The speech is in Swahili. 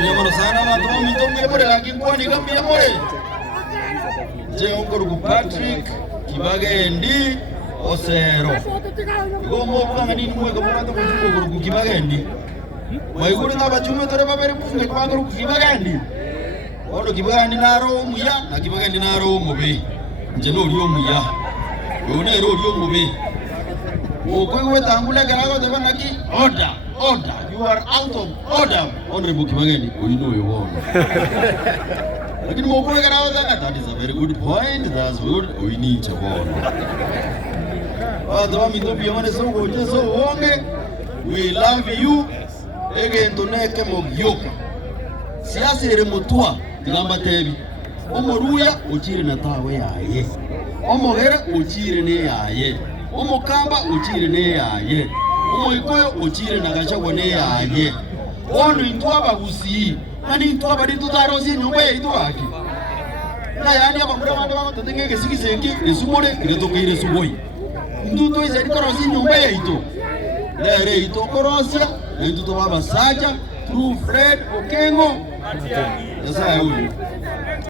Miyamano sana watu wa mitonge mure lakini kwa ni kama mure. Je onko Patrick Kibagendi Osero. Gomo kwa nini mwe kwa mwana kwa Kibagendi. Waiguri ngaba chume tore babere bunge kwa nguru Kibagendi. Ondo Kibagendi naro muya na Kibagendi naro mubi. Je no riyo muya. Yone ro riyo mubi. Okwe tangule garago de banaki order. You are out of order. Honorable Kibagendi, you know you won. Lakini mokule garago de that is a very good point. That's good. We need to won. Watu wa mitopi yamane so goje so wonge. We love you. Ege ndoneke mogyoka. Siasa ere mutua ngamba tebi. Omoruya ochire na tawe yaye. Omogera ochire ne yaye. Omokamba ochire ne yaye. Omoikoyo ochire na Gachagua ne yaye. Ono intwaba gusi. Nani intwaba ditutarozi nyumba yitu haki. Na yani abamura bande bango tatengeke sikisengi esumore iretokire suboi. Nduto izari korozi nyumba yitu. Lere ito korosia, na ito baba saja, True Fred Okengo. Yasa yuli.